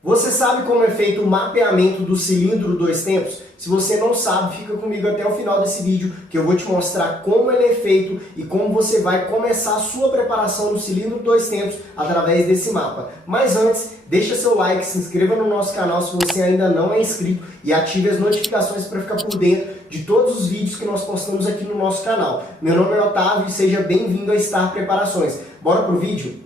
Você sabe como é feito o mapeamento do cilindro dois tempos? Se você não sabe, fica comigo até o final desse vídeo que eu vou te mostrar como ele é feito e como você vai começar a sua preparação do cilindro dois tempos através desse mapa. Mas antes, deixa seu like, se inscreva no nosso canal se você ainda não é inscrito e ative as notificações para ficar por dentro de todos os vídeos que nós postamos aqui no nosso canal. Meu nome é Otávio e seja bem-vindo a Star Preparações. Bora pro vídeo?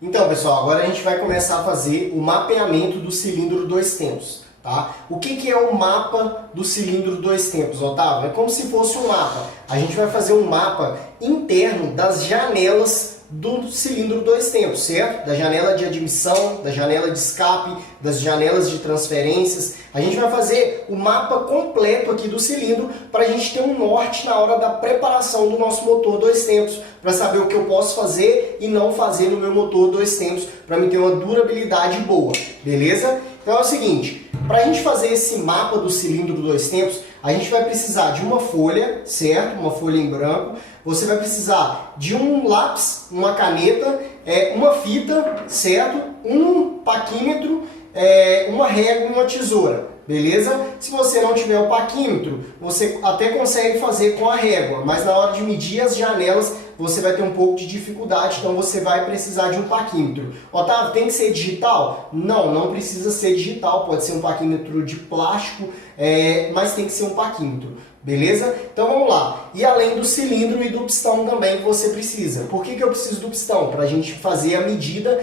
Então, pessoal, agora a gente vai começar a fazer o mapeamento do cilindro dois tempos, tá? O que é o mapa do cilindro dois tempos, Otávio? É como se fosse um mapa. A gente vai fazer um mapa interno das janelas do cilindro dois tempos, certo? Da janela de admissão, da janela de escape, das janelas de transferências. A gente vai fazer o mapa completo aqui do cilindro para a gente ter um norte na hora da preparação do nosso motor dois tempos, para saber o que eu posso fazer e não fazer no meu motor dois tempos, para me ter uma durabilidade boa, beleza? Então é o seguinte, para a gente fazer esse mapa do cilindro dois tempos, a gente vai precisar de uma folha, certo? Uma folha em branco. Você vai precisar de um lápis, uma caneta, uma fita, certo? Um paquímetro, uma régua e uma tesoura, beleza? Se você não tiver o paquímetro, você até consegue fazer com a régua, mas na hora de medir as janelas, você vai ter um pouco de dificuldade, então você vai precisar de um paquímetro. Otávio, tem que ser digital? Não, não precisa ser digital, pode ser um paquímetro de plástico, mas tem que ser um paquímetro. Beleza? Então vamos lá. E além do cilindro e do pistão também que você precisa. Por que eu preciso do pistão? Para a gente fazer a medida,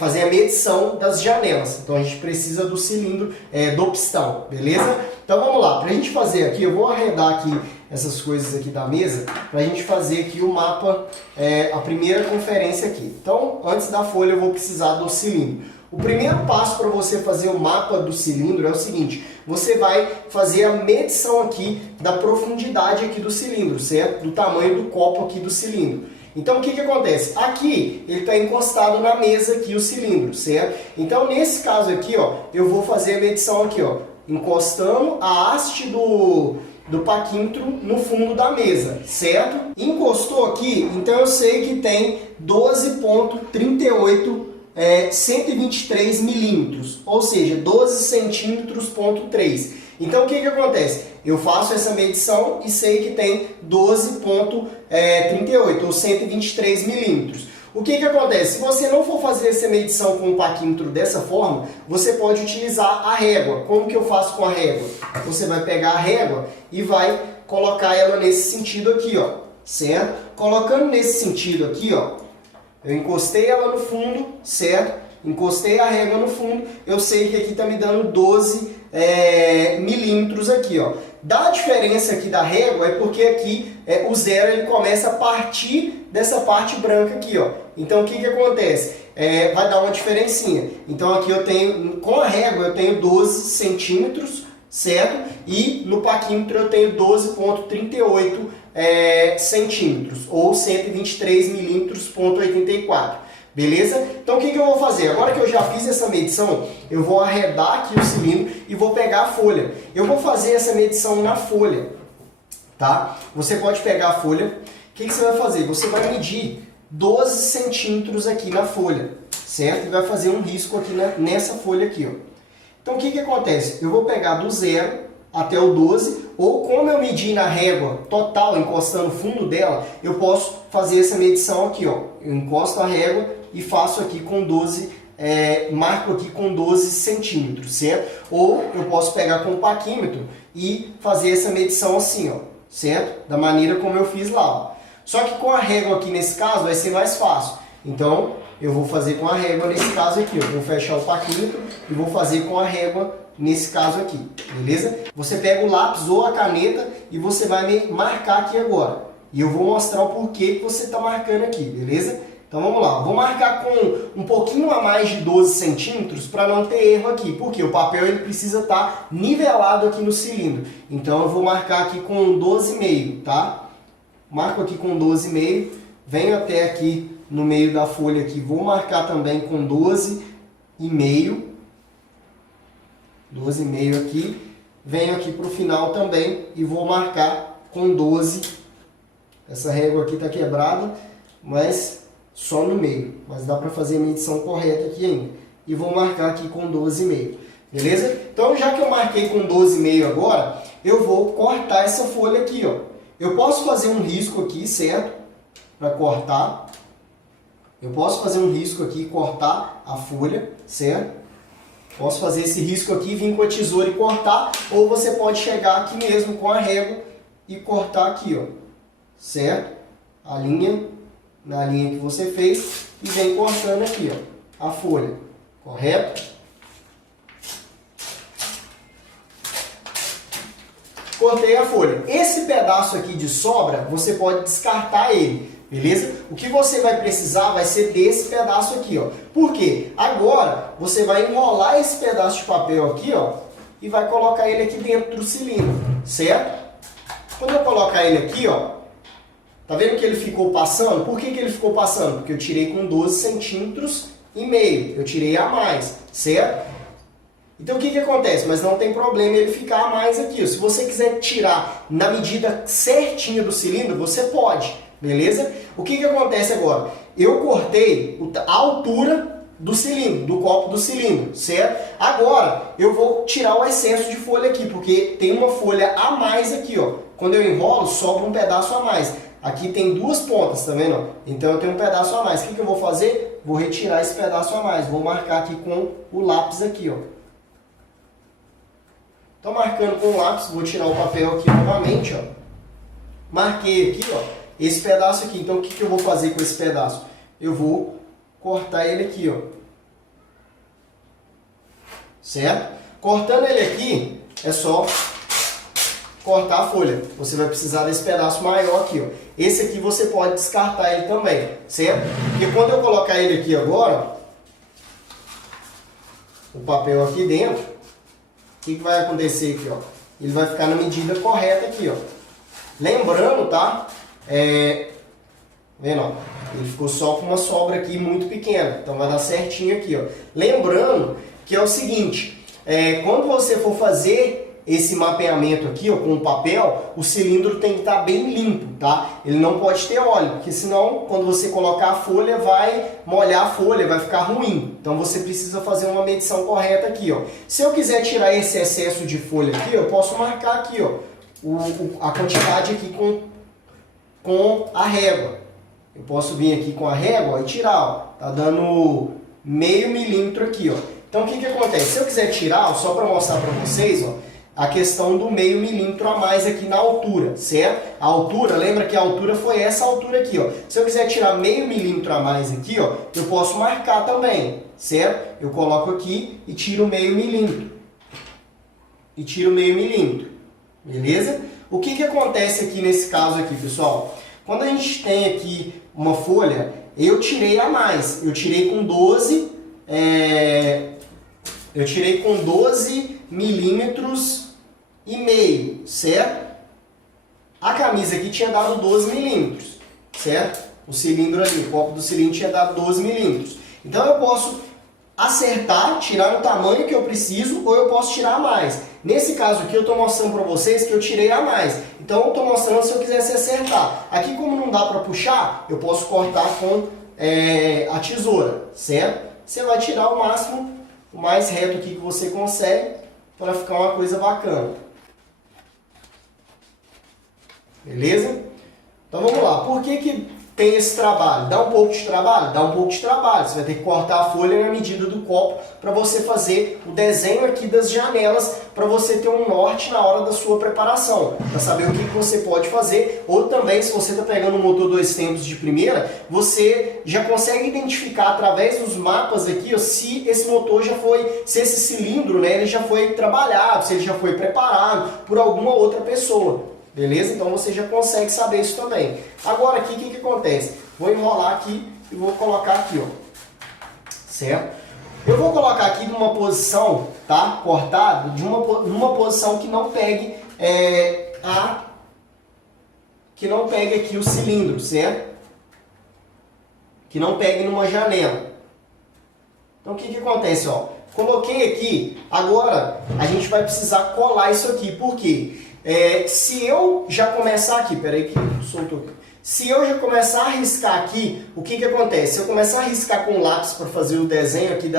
fazer a medição das janelas. Então a gente precisa do cilindro, do pistão. Beleza? Então vamos lá. Para a gente fazer aqui, eu vou arredar aqui essas coisas aqui da mesa para a gente fazer aqui o mapa, a primeira conferência aqui. Então antes da folha eu vou precisar do cilindro. O primeiro passo para você fazer o mapa do cilindro é o seguinte: você vai fazer a medição aqui da profundidade aqui do cilindro, certo? Do tamanho do copo aqui do cilindro. Então o que acontece? Aqui ele está encostado na mesa aqui o cilindro, certo? Então nesse caso aqui, ó, eu vou fazer a medição aqui, ó, encostando a haste do paquímetro no fundo da mesa, certo? Encostou aqui, então eu sei que tem 12,38 123 milímetros, ou seja, 12 centímetros ponto 3. Então o que acontece? Eu faço essa medição e sei que tem 12,38 ou 123 milímetros. O que acontece? Se você não for fazer essa medição com o paquímetro dessa forma, você pode utilizar a régua. Como que eu faço com a régua? Você vai pegar a régua e vai colocar ela nesse sentido aqui, ó, certo? Colocando nesse sentido aqui, ó, eu encostei ela no fundo, certo? Encostei a régua no fundo, eu sei que aqui está me dando 12 milímetros aqui, ó. Da diferença aqui da régua é porque aqui o zero ele começa a partir dessa parte branca aqui, ó. Então o que acontece? Vai dar uma diferencinha. Então aqui eu tenho, com a régua eu tenho 12 centímetros, certo? E no paquímetro eu tenho 12,38 centímetros, ou 123 milímetros, ponto 84. Beleza? Então o que eu vou fazer? Agora que eu já fiz essa medição, eu vou arredar aqui o cilindro e vou pegar a folha. Eu vou fazer essa medição na folha, tá? Você pode pegar a folha. O que você vai fazer? Você vai medir 12 centímetros aqui na folha, certo? E vai fazer um risco aqui nessa folha aqui, ó. Então o que acontece? Eu vou pegar do zero até o 12, ou como eu medi na régua total, encostando o fundo dela, eu posso fazer essa medição aqui, ó. Eu encosto a régua e faço aqui com 12, marco aqui com 12 centímetros, certo? Ou eu posso pegar com o paquímetro e fazer essa medição assim, ó, certo? Da maneira como eu fiz lá, ó. Só que com a régua aqui nesse caso vai ser mais fácil. Então eu vou fazer com a régua nesse caso aqui, ó. Vou fechar o paquímetro e vou fazer com a régua nesse caso aqui, beleza? Você pega o lápis ou a caneta e você vai marcar aqui agora. E eu vou mostrar o porquê que você está marcando aqui, beleza? Então vamos lá, vou marcar com um pouquinho a mais de 12 centímetros para não ter erro aqui, porque o papel ele precisa estar nivelado aqui no cilindro. Então eu vou marcar aqui com 12,5, tá? Marco aqui com 12,5, venho até aqui no meio da folha aqui, vou marcar também com 12,5. 12,5 aqui, venho aqui para o final também e vou marcar com 12 Essa régua aqui está quebrada, mas só no meio. Mas dá para fazer a medição correta aqui ainda. E vou marcar aqui com 12,5. Beleza? Então, já que eu marquei com 12,5 agora, eu vou cortar essa folha aqui, ó. Eu posso fazer um risco aqui, certo? Para cortar. Eu posso fazer um risco aqui e cortar a folha, certo? Posso fazer esse risco aqui, vir com a tesoura e cortar. Ou você pode chegar aqui mesmo com a régua e cortar aqui, ó. Certo? A linha, na linha que você fez, e vem cortando aqui, ó, a folha. Correto? Cortei a folha. Esse pedaço aqui de sobra, você pode descartar ele, beleza? O que você vai precisar vai ser desse pedaço aqui, ó. Por quê? Agora, você vai enrolar esse pedaço de papel aqui, ó, e vai colocar ele aqui dentro do cilindro, certo? Quando eu colocar ele aqui, ó, tá vendo que ele ficou passando? Por que ele ficou passando? Porque eu tirei com 12 centímetros e meio. Eu tirei a mais, certo? Então o que acontece? Mas não tem problema ele ficar a mais aqui. Se você quiser tirar na medida certinha do cilindro, você pode, beleza? O que acontece agora? Eu cortei a altura do cilindro, do copo do cilindro, certo? Agora eu vou tirar o excesso de folha aqui, porque tem uma folha a mais aqui, ó. Quando eu enrolo, sobra um pedaço a mais. Aqui tem duas pontas, tá vendo? Então eu tenho um pedaço a mais. O que eu vou fazer? Vou retirar esse pedaço a mais. Vou marcar aqui com o lápis aqui, ó. Estou marcando com o lápis, vou tirar o papel aqui novamente, ó. Marquei aqui, ó, esse pedaço aqui. Então o que eu vou fazer com esse pedaço? Eu vou cortar ele aqui, ó. Certo? Cortando ele aqui, é só cortar a folha. Você vai precisar desse pedaço maior aqui, ó. Esse aqui você pode descartar ele também, certo? Porque quando eu colocar ele aqui agora, o papel aqui dentro, o que vai acontecer aqui, ó? Ele vai ficar na medida correta aqui, ó. Lembrando, tá? Vendo, ó? Ele ficou só com uma sobra aqui muito pequena. Então vai dar certinho aqui, ó. Lembrando que é o seguinte, quando você for fazer esse mapeamento aqui, ó, com o papel, o cilindro tem que estar bem limpo, tá? Ele não pode ter óleo, porque senão, quando você colocar a folha, vai molhar a folha, vai ficar ruim. Então você precisa fazer uma medição correta aqui, ó. Se eu quiser tirar esse excesso de folha aqui, eu posso marcar aqui, ó, a quantidade aqui com a régua. Eu posso vir aqui com a régua e tirar, ó. Tá dando meio milímetro aqui, ó. Então o que acontece? Se eu quiser tirar, ó, só para mostrar para vocês, ó, a questão do meio milímetro a mais aqui na altura, certo? A altura, lembra que a altura foi essa altura aqui, ó. Se eu quiser tirar meio milímetro a mais aqui, ó, eu posso marcar também, certo? Eu coloco aqui e tiro meio milímetro. E tiro meio milímetro, beleza? O que acontece aqui nesse caso aqui, pessoal? Quando a gente tem aqui uma folha, eu tirei a mais. Eu tirei com 12 milímetros e meio, certo? A camisa aqui tinha dado 12 milímetros, certo? O cilindro ali, o copo do cilindro tinha dado 12 milímetros. Então eu posso acertar, tirar o tamanho que eu preciso, ou eu posso tirar a mais. Nesse caso aqui eu estou mostrando para vocês que eu tirei a mais. Então eu estou mostrando se eu quisesse acertar. Aqui como não dá para puxar, eu posso cortar com a tesoura, certo? Você vai tirar o máximo, o mais reto aqui que você consegue, para ficar uma coisa bacana. Beleza? Então vamos lá. Por que tem esse trabalho? Dá um pouco de trabalho? Dá um pouco de trabalho. Você vai ter que cortar a folha na medida do copo para você fazer o desenho aqui das janelas, para você ter um norte na hora da sua preparação, para saber o que você pode fazer. Ou também, se você está pegando um motor 2 tempos de primeira, você já consegue identificar através dos mapas aqui, ó, se esse motor já foi, se esse cilindro, né, ele já foi trabalhado, se ele já foi preparado por alguma outra pessoa. Beleza? Então você já consegue saber isso também. Agora aqui, o que acontece? Vou enrolar aqui e vou colocar aqui, ó. Certo? Eu vou colocar aqui numa posição, tá? Cortado, numa posição que não pegue aqui o cilindro, certo? Que não pegue numa janela. Então o que acontece, ó? Coloquei aqui, agora a gente vai precisar colar isso aqui. Por quê? Se eu já começar aqui, peraí que soltou aqui. Se eu já começar a riscar aqui, o que acontece? Se eu começar a riscar com lápis para fazer o desenho aqui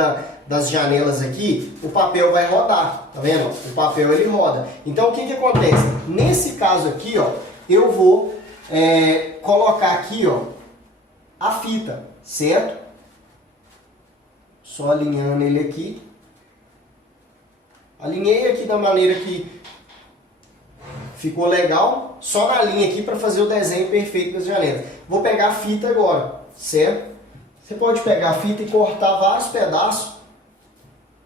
das janelas aqui, o papel vai rodar, tá vendo? O papel ele roda. Então o que acontece? Nesse caso aqui, ó, eu vou colocar aqui, ó, a fita, certo? Só alinhando ele aqui. Alinhei aqui da maneira que ficou legal, só na linha aqui para fazer o desenho perfeito das janelas. Vou pegar a fita agora, certo? Você pode pegar a fita e cortar vários pedaços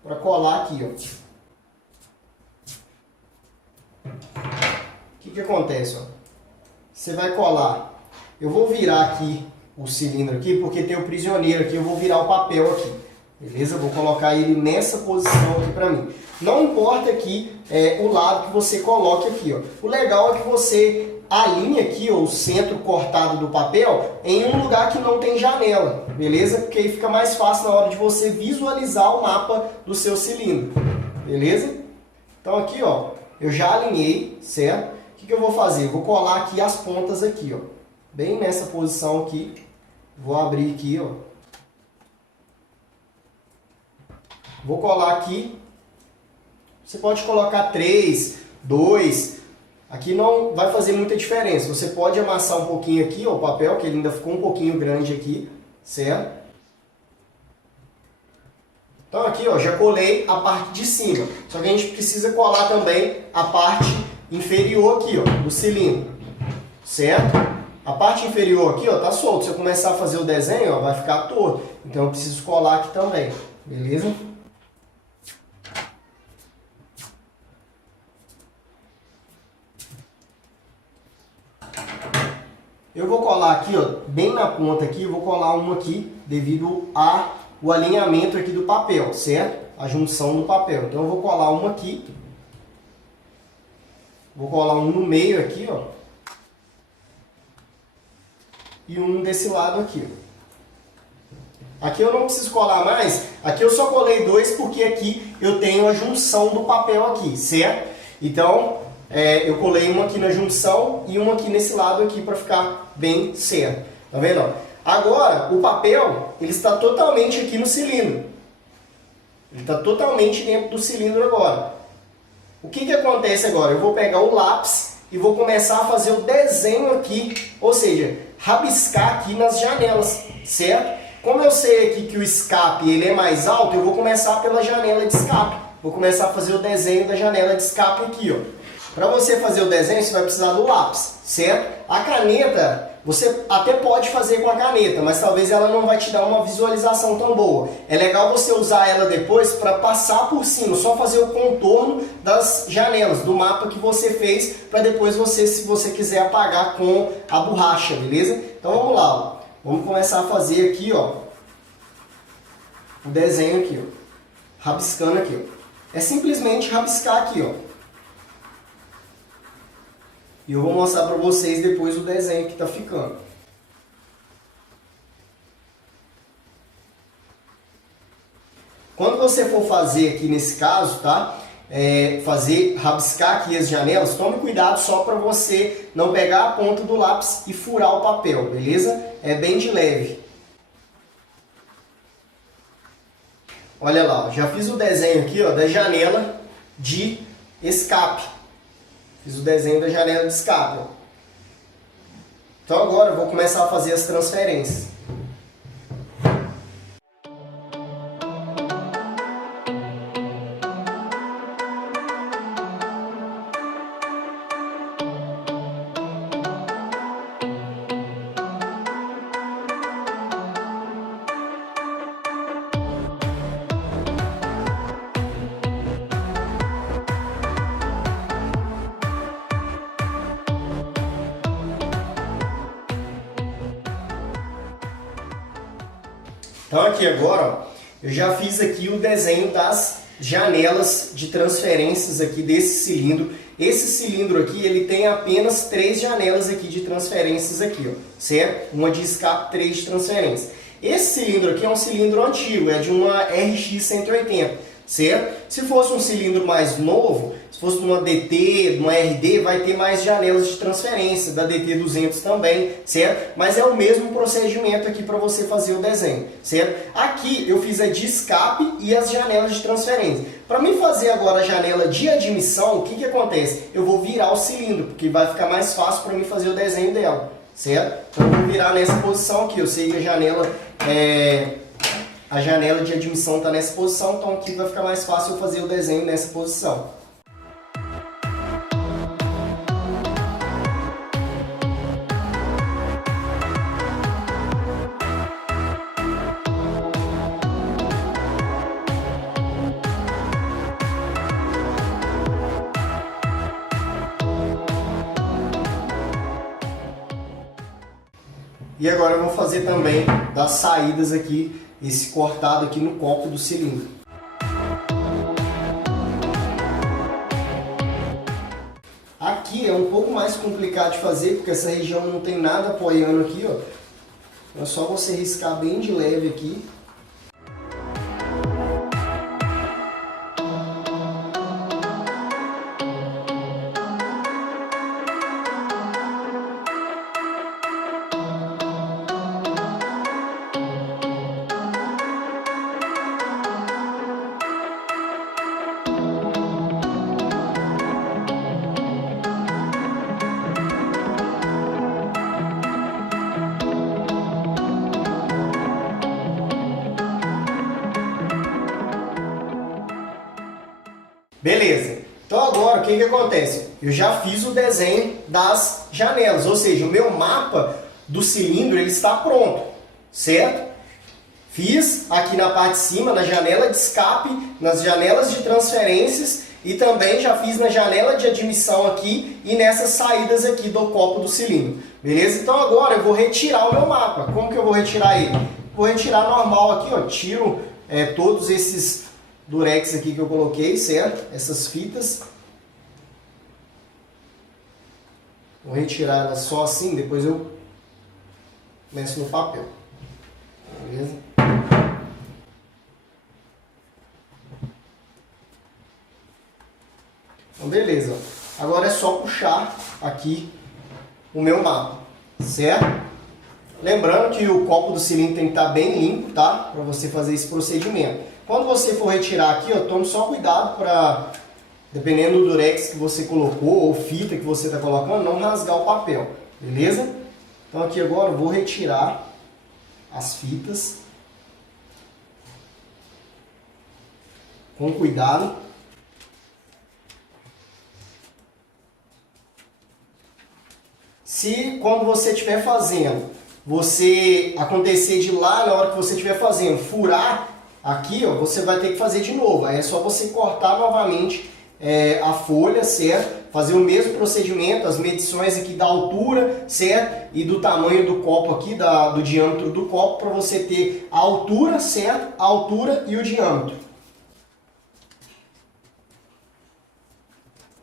para colar aqui, ó. O que acontece, ó? Você vai colar. Eu vou virar aqui o cilindro aqui, porque tem o prisioneiro aqui, eu vou virar o papel aqui. Beleza? Vou colocar ele nessa posição aqui para mim. Não importa aqui o lado que você coloque aqui, ó. O legal é que você alinhe aqui ó, o centro cortado do papel em um lugar que não tem janela, beleza? Porque aí fica mais fácil na hora de você visualizar o mapa do seu cilindro, beleza? Então aqui, ó, eu já alinhei, certo? O que eu vou fazer? Eu vou colar aqui as pontas aqui, ó, bem nessa posição aqui. Vou abrir aqui, ó. Vou colar aqui. Você pode colocar 3, 2. Aqui não vai fazer muita diferença. Você pode amassar um pouquinho aqui, ó, o papel, que ele ainda ficou um pouquinho grande aqui, certo? Então aqui, ó, já colei a parte de cima. Só que a gente precisa colar também a parte inferior aqui, ó, do cilindro, certo? A parte inferior aqui, ó, tá solto. Se eu começar a fazer o desenho, ó, vai ficar torto. Então eu preciso colar aqui também, beleza? Eu vou colar aqui, ó, bem na ponta aqui, eu vou colar uma aqui devido ao alinhamento aqui do papel, certo? A junção do papel. Então eu vou colar uma aqui. Vou colar um no meio aqui, ó. E um desse lado aqui. Aqui eu não preciso colar mais. Aqui eu só colei 2 porque aqui eu tenho a junção do papel aqui, certo? Então eu colei uma aqui na junção e uma aqui nesse lado aqui para ficar bem certo. Tá vendo? Agora o papel ele está totalmente aqui no cilindro. Ele está totalmente dentro do cilindro agora. O que acontece agora? Eu vou pegar o lápis e vou começar a fazer o desenho aqui, ou seja, rabiscar aqui nas janelas, certo? Como eu sei aqui que o escape ele é mais alto, eu vou começar pela janela de escape. Vou começar a fazer o desenho da janela de escape aqui, ó. Para você fazer o desenho, você vai precisar do lápis, certo? A caneta, você até pode fazer com a caneta, mas talvez ela não vai te dar uma visualização tão boa. É legal você usar ela depois para passar por cima, só fazer o contorno das janelas, do mapa que você fez, para depois você, se você quiser, apagar com a borracha, beleza? Então vamos lá, ó. Vamos começar a fazer aqui, ó, o desenho aqui, ó, rabiscando aqui, ó. É simplesmente rabiscar aqui, ó. E eu vou mostrar para vocês depois o desenho que está ficando. Quando você for fazer aqui nesse caso, tá? Rabiscar aqui as janelas, tome cuidado só para você não pegar a ponta do lápis e furar o papel, beleza? É bem de leve. Olha lá, ó, já fiz o desenho aqui, ó, da janela de escape. Fiz o desenho da janela de escape. Então agora eu vou começar a fazer as transferências. Então aqui agora, ó, eu já fiz aqui o desenho das janelas de transferências aqui desse cilindro. Esse cilindro aqui, ele tem apenas 3 janelas aqui de transferências aqui, ó, certo? Uma de escape, 3 de transferência. Esse cilindro aqui é um cilindro antigo, é de uma RX 180, certo? Se fosse um cilindro mais novo, se fosse numa DT, numa RD, vai ter mais janelas de transferência, da DT 200 também, certo? Mas é o mesmo procedimento aqui para você fazer o desenho, certo? Aqui eu fiz a de escape e as janelas de transferência. Para mim fazer agora a janela de admissão, o que que acontece? Eu vou virar o cilindro, porque vai ficar mais fácil para mim fazer o desenho dela, certo? Então eu vou virar nessa posição aqui, eu sei que a janela de admissão está nessa posição, então aqui vai ficar mais fácil eu fazer o desenho nessa posição. E agora eu vou fazer também das saídas aqui, esse cortado aqui no copo do cilindro. Aqui é um pouco mais complicado de fazer, porque essa região não tem nada apoiando aqui, ó. Então é só você riscar bem de leve aqui. Beleza, então agora o que acontece? Eu já fiz o desenho das janelas, ou seja, o meu mapa do cilindro ele está pronto, certo? Fiz aqui na parte de cima, na janela de escape, nas janelas de transferências e também já fiz na janela de admissão aqui e nessas saídas aqui do copo do cilindro, beleza? Então agora eu vou retirar o meu mapa. Como que eu vou retirar ele? Vou retirar normal aqui, ó, tiro todos esses durex aqui que eu coloquei, certo? Essas fitas. Vou retirar ela só assim, depois eu meço no papel. Beleza? Então beleza. Agora é só puxar aqui o meu mapa, certo? Lembrando que o copo do cilindro tem que estar bem limpo, tá? Para você fazer esse procedimento. Quando você for retirar aqui, ó, tome só cuidado para, dependendo do durex que você colocou ou fita que você está colocando, não rasgar o papel, beleza? Então aqui agora eu vou retirar as fitas com cuidado. Se quando você estiver fazendo, você acontecer de lá na hora que você estiver fazendo, furar aqui, ó, você vai ter que fazer de novo. Aí é só você cortar novamente a folha, certo? Fazer o mesmo procedimento, as medições aqui da altura, certo? E do tamanho do copo aqui, do diâmetro do copo, para você ter a altura, certo? A altura e o diâmetro.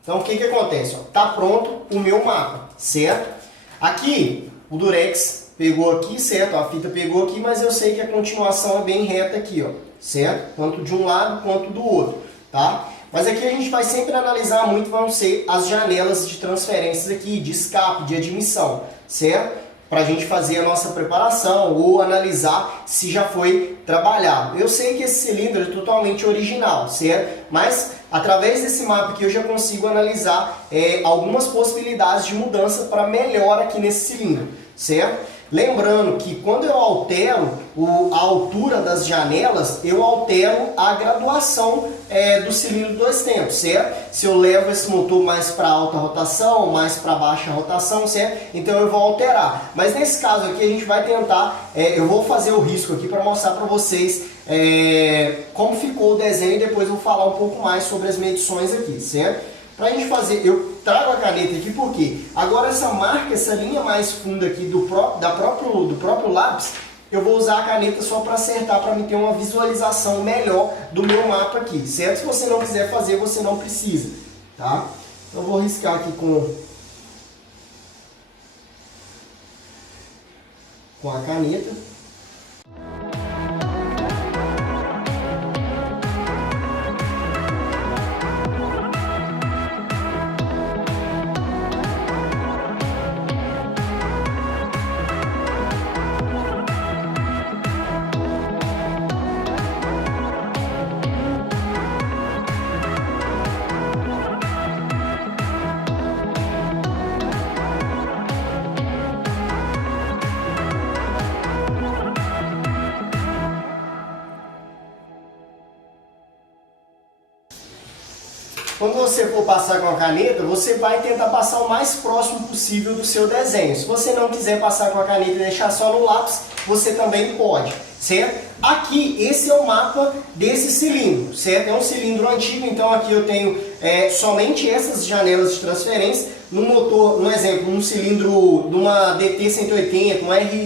Então o que que acontece? Ó, tá pronto o meu mapa, certo? Aqui o durex pegou aqui, certo? A fita pegou aqui, mas eu sei que a continuação é bem reta aqui, ó, certo? Tanto de um lado quanto do outro, tá? Mas aqui a gente vai sempre analisar muito, vão ser as janelas de transferências aqui, de escape, de admissão, certo? Para a gente fazer a nossa preparação ou analisar se já foi trabalhado. Eu sei que esse cilindro é totalmente original, certo? Mas através desse mapa aqui eu já consigo analisar algumas possibilidades de mudança para melhor aqui nesse cilindro, certo? Lembrando que quando eu altero a altura das janelas, eu altero a graduação do cilindro dois tempos, certo? Se eu levo esse motor mais para alta rotação, mais para baixa rotação, certo? Então eu vou alterar. Mas nesse caso aqui a gente vai tentar, eu vou fazer o risco aqui para mostrar para vocês como ficou o desenho e depois eu vou falar um pouco mais sobre as medições aqui, certo? Para a gente fazer, eu trago a caneta aqui porque agora essa marca, essa linha mais funda aqui do próprio lápis, eu vou usar a caneta só para acertar, para me ter uma visualização melhor do meu mapa aqui, certo? Se você não quiser fazer, você não precisa, tá? Então eu vou riscar aqui com a caneta. quando você for passar com a caneta, você vai tentar passar o mais próximo possível do seu desenho. Se você não quiser passar com a caneta e deixar só no lápis, você também pode, certo? Aqui, esse é o mapa desse cilindro, certo? É um cilindro antigo, então aqui eu tenho somente essas janelas de transferência. No motor, no exemplo, no cilindro de uma DT180,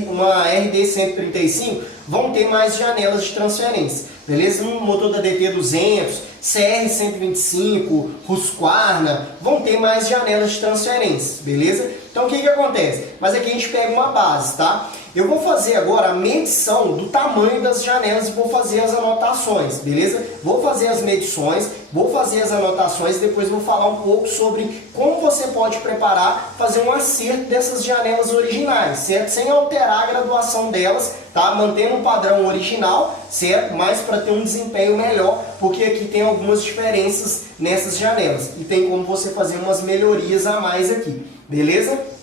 uma RD135, vão ter mais janelas de transferência, beleza? No motor da DT200, CR125, Husqvarna, vão ter mais janelas de transferência, beleza? Então o que acontece? Mas aqui a gente pega uma base, tá? Eu vou fazer agora a medição do tamanho das janelas e vou fazer as anotações, beleza? Vou fazer as medições, vou fazer as anotações e depois vou falar um pouco sobre como você pode preparar, fazer um acerto dessas janelas originais, certo? Sem alterar a graduação delas, tá? Mantendo o padrão original, certo? Mas para ter um desempenho melhor, porque aqui tem algumas diferenças nessas janelas e tem como você fazer umas melhorias a mais aqui, beleza?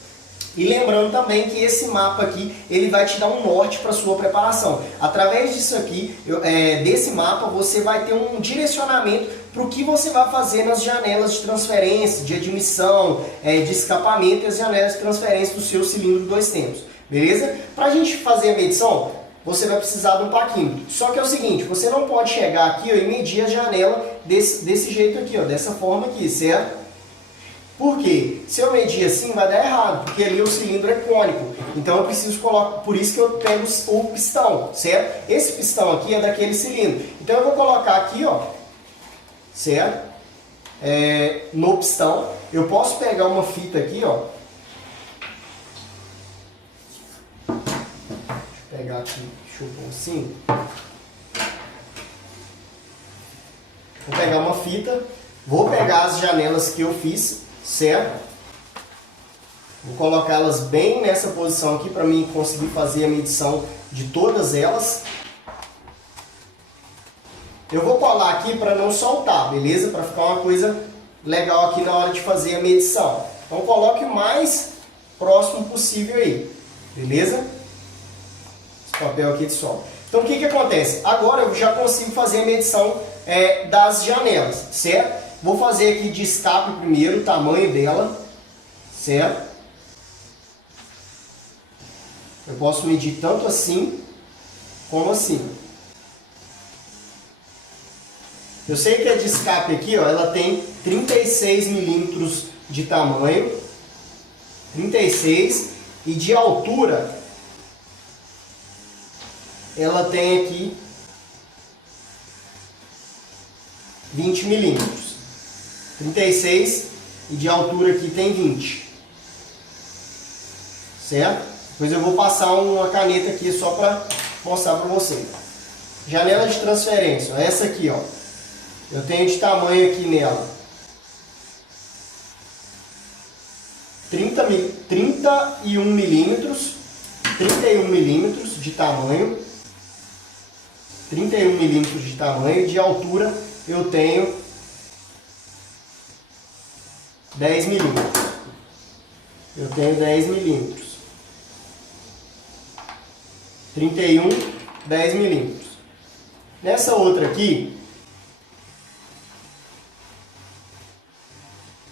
E lembrando também que esse mapa aqui, ele vai te dar um norte para a sua preparação. Através disso aqui, desse mapa, você vai ter um direcionamento para o que você vai fazer nas janelas de transferência, de admissão, de escapamento e as janelas de transferência do seu cilindro 2 tempos. Beleza? Para a gente fazer a medição, você vai precisar de um paquímetro. Só que é o seguinte, você não pode chegar aqui e medir a janela desse jeito aqui, dessa forma aqui, certo? Por quê? Se eu medir assim vai dar errado, porque ali o cilindro é cônico. Então eu preciso colocar, por isso que eu pego o pistão, certo? Esse pistão aqui é daquele cilindro. Então eu vou colocar aqui, certo? No pistão. Eu posso pegar uma fita aqui, Deixa eu pegar aqui, deixa eu pôr assim. Vou pegar uma fita, vou pegar as janelas que eu fiz, certo? Vou colocá-las bem nessa posição aqui para mim conseguir fazer a medição de todas elas. Eu vou colar aqui para não soltar, beleza? Para ficar uma coisa legal aqui na hora de fazer a medição. Então coloque o mais próximo possível aí, beleza? Esse papel aqui de sol. Então o que acontece? Agora eu já consigo fazer a medição das janelas, certo? Vou fazer aqui de escape primeiro, o tamanho dela, certo? Eu posso medir tanto assim, como assim. Eu sei que a de escape aqui, ela tem 36 milímetros de tamanho, 36, e de altura, ela tem aqui 20 milímetros. 36 e de altura aqui tem 20, certo? Depois eu vou passar uma caneta aqui só para mostrar para você. Janela de transferência, essa aqui, eu tenho de tamanho aqui nela 31 milímetros, 31 milímetros de tamanho, 31 milímetros de tamanho, de altura eu tenho 10 milímetros. Eu tenho 10 milímetros. 31, 10 milímetros. Nessa outra aqui,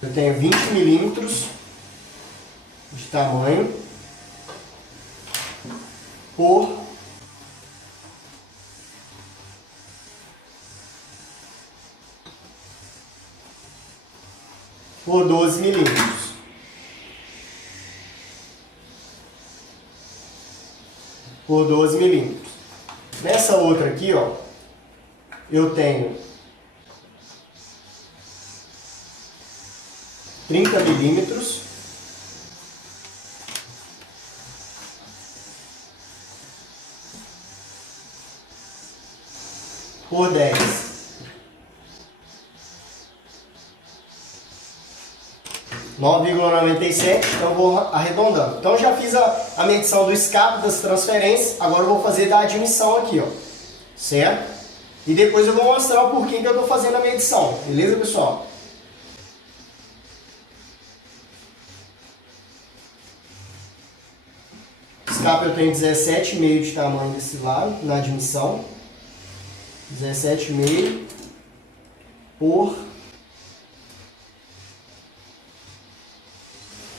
eu tenho 20 milímetros de tamanho por 12 milímetros. Por 12 milímetros. Nessa outra aqui, eu tenho 30 milímetros por 10. 9,97, então eu vou arredondando. Então já fiz a medição do escape, das transferências, agora eu vou fazer da admissão aqui, certo? E depois eu vou mostrar o porquê que eu estou fazendo a medição, beleza, pessoal? Escape eu tenho 17,5 de tamanho desse lado, na admissão. 17,5 por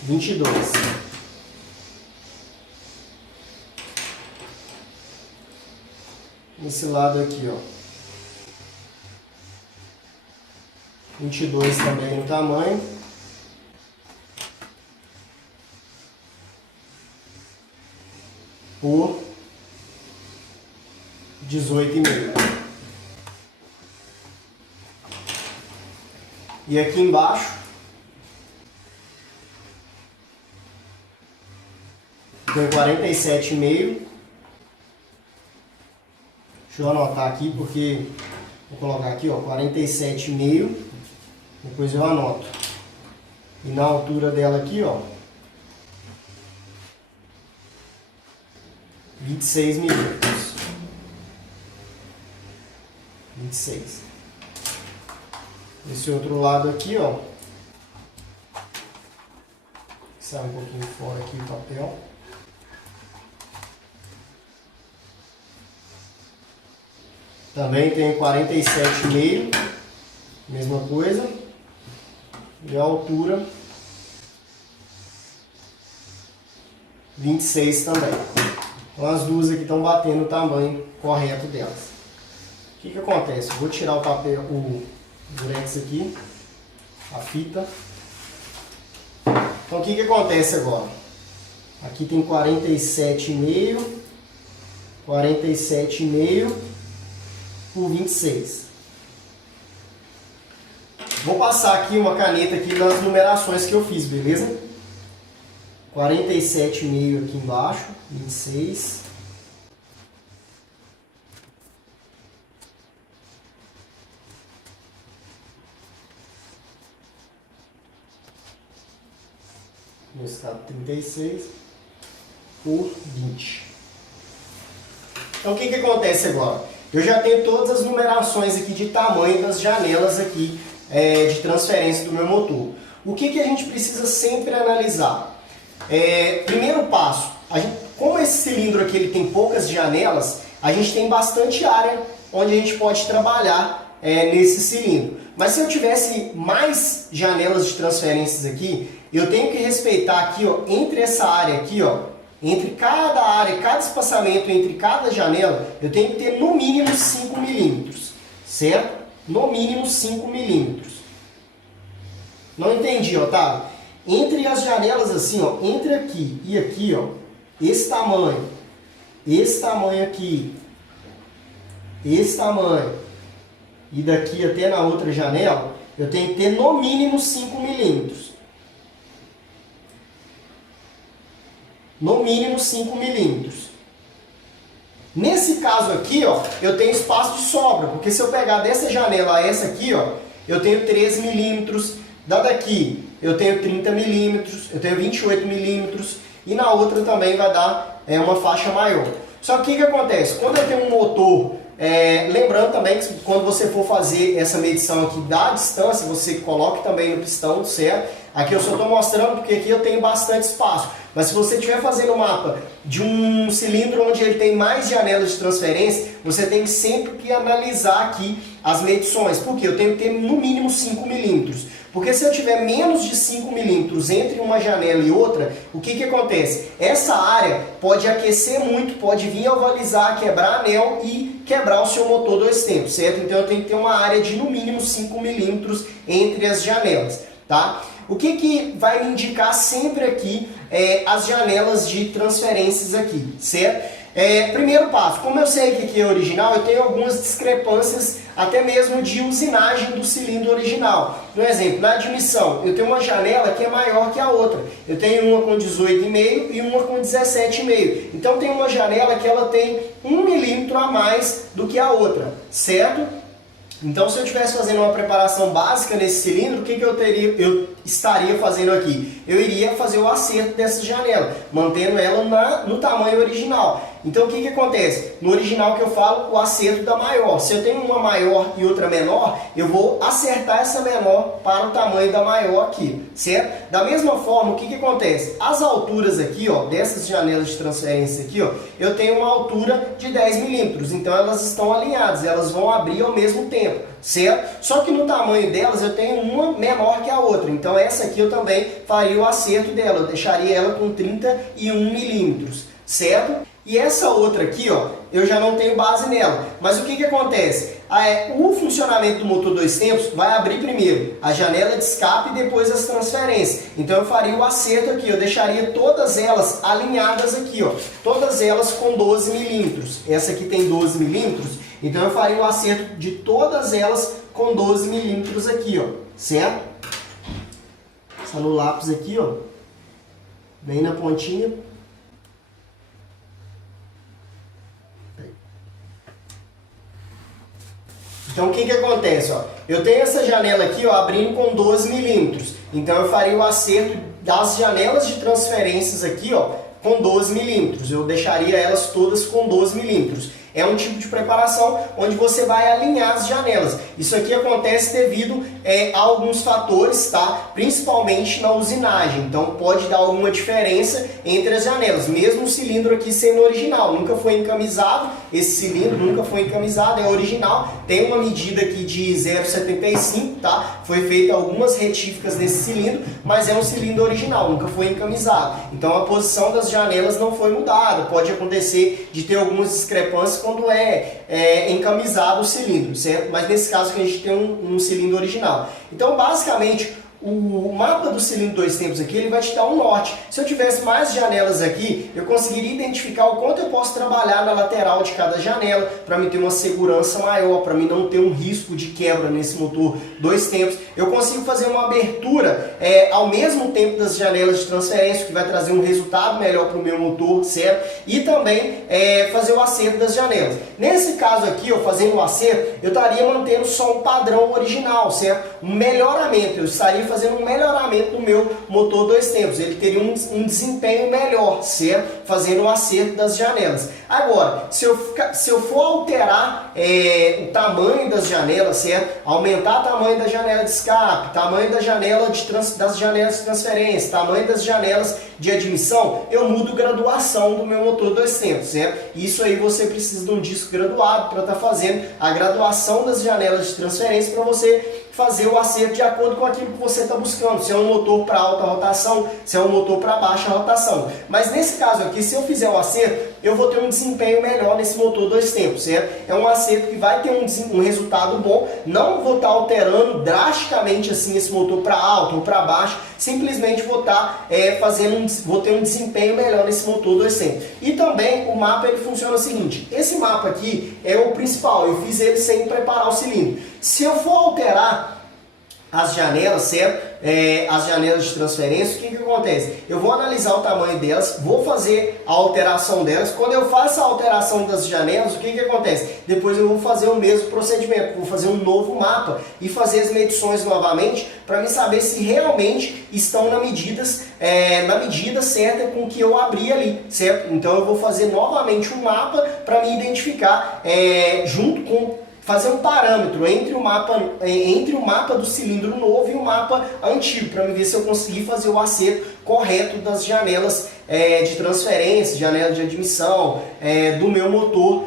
22. Esse lado aqui, ó. 22 também no tamanho. Por 18,5. E aqui embaixo tem 47,5. Deixa eu anotar aqui porque vou colocar aqui, ó, 47,5. Depois eu anoto. E na altura dela aqui, ó, 26 milímetros. 26. Esse outro lado aqui, ó, sai um pouquinho fora aqui o papel. Também tem 47,5, mesma coisa. E a altura 26 também. Então as duas aqui estão batendo o tamanho correto delas. O que acontece? Eu vou tirar o papel, o durex aqui, a fita. Então o que acontece agora? Aqui tem 47,5, 47,5 por 26. Vou passar aqui uma caneta aqui nas numerações que eu fiz, beleza? 47,5 aqui embaixo, 26. No estado 36 por 20. Então o que acontece agora? Eu já tenho todas as numerações aqui de tamanho das janelas aqui de transferência do meu motor. O que a gente precisa sempre analisar? Primeiro passo, como esse cilindro aqui ele tem poucas janelas, a gente tem bastante área onde a gente pode trabalhar nesse cilindro. Mas se eu tivesse mais janelas de transferências aqui, eu tenho que respeitar aqui, ó, entre essa área aqui, ó, entre cada área, cada espaçamento entre cada janela, eu tenho que ter no mínimo 5 milímetros, certo? No mínimo 5 milímetros. Não entendi, Otávio? Entre as janelas assim, ó, entre aqui e aqui, ó, esse tamanho aqui, esse tamanho, e daqui até na outra janela, eu tenho que ter no mínimo 5 milímetros. No mínimo 5 milímetros. Nesse caso aqui, ó, eu tenho espaço de sobra, porque se eu pegar dessa janela a essa aqui, ó, eu tenho 13 milímetros, da daqui eu tenho 30 milímetros, eu tenho 28 milímetros, e na outra também vai dar uma faixa maior. Só que o que acontece? Quando eu tenho um motor, lembrando também que quando você for fazer essa medição aqui da distância, você coloque também no pistão, certo? Aqui eu só estou mostrando porque aqui eu tenho bastante espaço. Mas se você estiver fazendo o mapa de um cilindro onde ele tem mais janelas de transferência, você tem sempre que analisar aqui as medições. Porque eu tenho que ter no mínimo 5 milímetros. Porque se eu tiver menos de 5 milímetros entre uma janela e outra, o que acontece? Essa área pode aquecer muito, pode vir ovalizar, quebrar anel e quebrar o seu motor dois tempos, certo? Então eu tenho que ter uma área de no mínimo 5 milímetros entre as janelas, tá? O que vai me indicar sempre aqui as janelas de transferências aqui, certo? Primeiro passo, como eu sei que aqui é original, eu tenho algumas discrepâncias até mesmo de usinagem do cilindro original. Por exemplo, na admissão, eu tenho uma janela que é maior que a outra. Eu tenho uma com 18,5 e uma com 17,5. Então tem uma janela que ela tem 1 milímetro a mais do que a outra, certo? Então, se eu estivesse fazendo uma preparação básica nesse cilindro, o que eu estaria fazendo aqui? Eu iria fazer o acerto dessa janela, mantendo ela no tamanho original. Então o que acontece? No original que eu falo, o acerto da maior. Se eu tenho uma maior e outra menor, eu vou acertar essa menor para o tamanho da maior aqui, certo? Da mesma forma, o que acontece? As alturas aqui, ó, dessas janelas de transferência aqui, ó, eu tenho uma altura de 10 milímetros, então elas estão alinhadas, elas vão abrir ao mesmo tempo, certo? Só que no tamanho delas eu tenho uma menor que a outra, então essa aqui eu também faria o acerto dela, eu deixaria ela com 31 milímetros, certo? E essa outra aqui, ó, eu já não tenho base nela. Mas o que acontece? O funcionamento do motor dois tempos vai abrir primeiro a janela de escape e depois as transferências. Então eu faria o acerto aqui, eu deixaria todas elas alinhadas aqui, ó, todas elas com 12 milímetros. Essa aqui tem 12 milímetros, então eu faria o acerto de todas elas com 12 milímetros aqui, ó, certo? Essa no lápis aqui, ó, bem na pontinha. Então o que acontece? Ó? Eu tenho essa janela aqui, ó, abrindo com 12 milímetros. Então eu faria o acerto das janelas de transferências aqui, ó, com 12 milímetros. Eu deixaria elas todas com 12 milímetros. É um tipo de preparação onde você vai alinhar as janelas. Isso aqui acontece devido a alguns fatores, tá? Principalmente na usinagem. Então pode dar alguma diferença entre as janelas. Mesmo o cilindro aqui sendo original, nunca foi encamisado. Esse cilindro nunca foi encamisado, é original. Tem uma medida aqui de 0,75, tá? Foi feita algumas retíficas nesse cilindro, mas é um cilindro original, nunca foi encamisado. Então a posição das janelas não foi mudada. Pode acontecer de ter algumas discrepâncias quando é encamisado o cilindro, certo? Mas nesse caso que a gente tem um cilindro original. Então, basicamente, o mapa do cilindro dois tempos aqui, ele vai te dar um norte. Se eu tivesse mais janelas aqui, eu conseguiria identificar o quanto eu posso trabalhar na lateral de cada janela, para me ter uma segurança maior, para mim não ter um risco de quebra nesse motor dois tempos. Eu consigo fazer uma abertura ao mesmo tempo das janelas de transferência, que vai trazer um resultado melhor para o meu motor, certo? E também fazer o acerto das janelas. Nesse caso aqui, eu fazendo o acerto, eu estaria mantendo só um padrão original, certo? Um melhoramento, eu estaria fazendo um melhoramento do meu motor dois tempos. Ele teria um desempenho melhor, certo? Fazendo o acerto das janelas. Agora, se eu for alterar o tamanho das janelas, certo? Aumentar o tamanho da janela de escape, tamanho da janela das janelas de transferência, tamanho das janelas de admissão, eu mudo a graduação do meu motor dois tempos, certo? Isso aí você precisa de um disco graduado para estar fazendo a graduação das janelas de transferência para você fazer o acerto de acordo com aquilo que você está buscando. Se é um motor para alta rotação, se é um motor para baixa rotação. Mas nesse caso aqui, se eu fizer o acerto, eu vou ter um desempenho melhor nesse motor dois tempos, certo? É um acerto que vai ter um resultado bom. Não vou estar alterando drasticamente assim esse motor para alto ou para baixo. Simplesmente vou estar vou ter um desempenho melhor nesse motor dois tempos. E também o mapa ele funciona o seguinte: esse mapa aqui é o principal. Eu fiz ele sem preparar o cilindro. Se eu for alterar as janelas, certo? As janelas de transferência, o que acontece? Eu vou analisar o tamanho delas, vou fazer a alteração delas. Quando eu faço a alteração das janelas, o que acontece? Depois eu vou fazer o mesmo procedimento, vou fazer um novo mapa e fazer as medições novamente para me saber se realmente estão na medida certa com que eu abri ali, certo? Então eu vou fazer novamente um mapa para me identificar junto com fazer um parâmetro entre o mapa do cilindro novo e o mapa antigo, para ver se eu conseguir fazer o acerto correto das janelas de transferência, janela de admissão do meu motor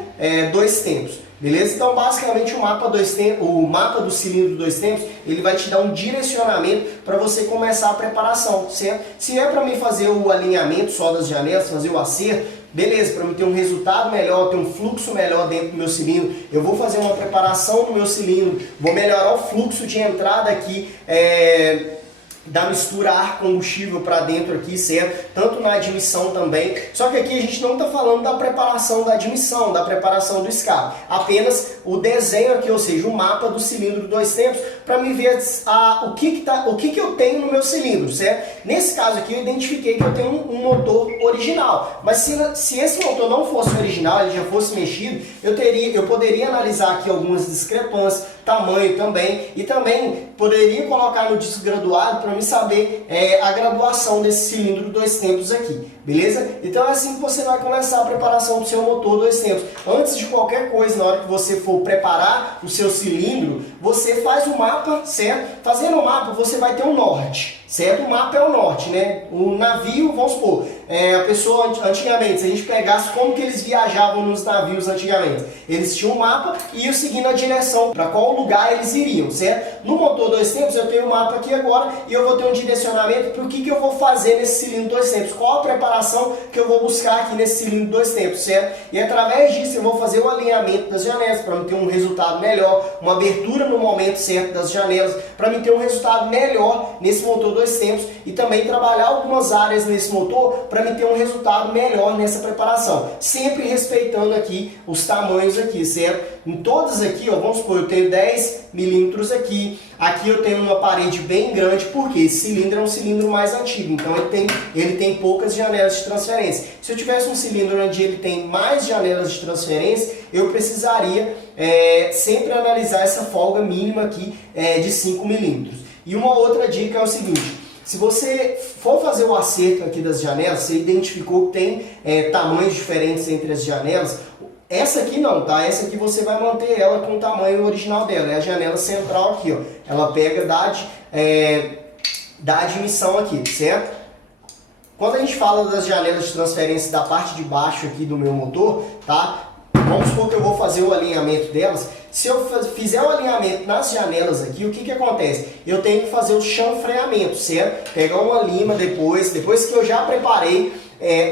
dois tempos. Beleza? Então, basicamente, o mapa do cilindro dois tempos, ele vai te dar um direcionamento para você começar a preparação, certo? Se é para mim fazer o alinhamento só das janelas, fazer o acerto, beleza, para mim ter um resultado melhor, ter um fluxo melhor dentro do meu cilindro, eu vou fazer uma preparação no meu cilindro, vou melhorar o fluxo de entrada aqui da mistura ar-combustível para dentro aqui, certo? Tanto na admissão também. Só que aqui a gente não está falando da preparação da admissão, da preparação do escape. Apenas o desenho aqui, ou seja, o mapa do cilindro dois tempos, para me ver o que eu tenho no meu cilindro, certo? Nesse caso aqui eu identifiquei que eu tenho um motor original, mas se esse motor não fosse original, ele já fosse mexido, eu poderia analisar aqui algumas discrepâncias, tamanho também, e também poderia colocar no disco graduado para me saber a graduação desse cilindro 2 tempos aqui, beleza? Então é assim que você vai começar a preparação do seu motor 2 tempos. Antes de qualquer coisa, na hora que você for preparar o seu cilindro, você faz o mapa, certo? Fazendo o mapa, você vai ter um norte, certo? O mapa é o norte, né? O navio, vamos supor, a pessoa antigamente, se a gente pegasse como que eles viajavam nos navios antigamente, eles tinham um mapa e iam seguindo a direção para qual lugar eles iriam, certo? No motor 2 tempos eu tenho um mapa aqui agora e eu vou ter um direcionamento para o que eu vou fazer nesse cilindro 2 tempos, qual a preparação que eu vou buscar aqui nesse cilindro 2 tempos, certo? E através disso eu vou fazer o alinhamento das janelas para ter um resultado melhor, uma abertura no momento certo das janelas, para ter um resultado melhor nesse motor 2 tempos e também trabalhar algumas áreas nesse motor para ter um resultado melhor nessa preparação, sempre respeitando aqui os tamanhos aqui, certo? Em todas aqui, ó, vamos supor, eu tenho 10 milímetros aqui eu tenho uma parede bem grande, porque esse cilindro é um cilindro mais antigo, então ele tem poucas janelas de transferência. Se eu tivesse um cilindro onde ele tem mais janelas de transferência, eu precisaria sempre analisar essa folga mínima aqui de 5 milímetros. E uma outra dica é o seguinte: se você for fazer o acerto aqui das janelas, você identificou que tem tamanhos diferentes entre as janelas, essa aqui não, tá? Essa aqui você vai manter ela com o tamanho original dela, é a janela central aqui, ó. Ela pega da admissão aqui, certo? Quando a gente fala das janelas de transferência da parte de baixo aqui do meu motor, tá? Vamos supor que eu vou fazer o alinhamento delas. Se eu fizer o alinhamento nas janelas aqui, o que acontece? Eu tenho que fazer o chanfreamento, certo? Pegar uma lima depois que eu já preparei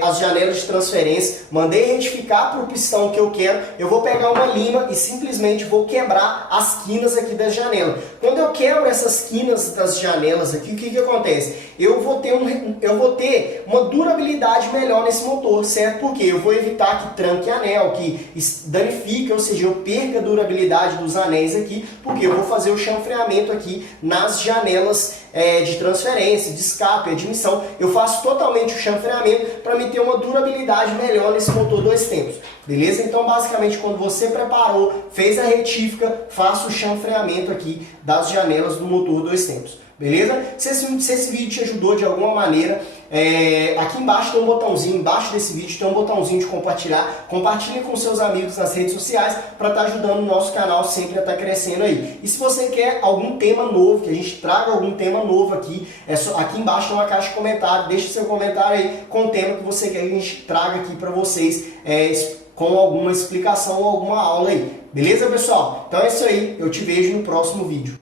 as janelas de transferência, mandei retificar para o pistão que eu quero, eu vou pegar uma lima e simplesmente vou quebrar as quinas aqui da janela. Quando eu quebro essas quinas das janelas aqui, o que acontece? Eu vou ter uma durabilidade melhor nesse motor, certo? Porque eu vou evitar que tranque anel, que danifique, ou seja, eu perca a durabilidade dos anéis aqui, porque eu vou fazer o chanfreamento aqui nas janelas de transferência, de escape, admissão. Eu faço totalmente o chanfreamento para me ter uma durabilidade melhor nesse motor 2 tempos. Beleza? Então, basicamente, quando você preparou, fez a retífica, faça o chanfreamento aqui das janelas do motor 2 tempos. Beleza? Se esse vídeo te ajudou de alguma maneira, aqui embaixo tem um botãozinho, embaixo desse vídeo tem um botãozinho de compartilhar. Compartilhe com seus amigos nas redes sociais para estar ajudando o nosso canal sempre a estar crescendo aí. E se você quer algum tema novo, que a gente traga algum tema novo aqui, aqui embaixo tem uma caixa de comentário, deixe seu comentário aí com o tema que você quer que a gente traga aqui para vocês, com alguma explicação ou alguma aula aí. Beleza, pessoal? Então é isso aí, eu te vejo no próximo vídeo.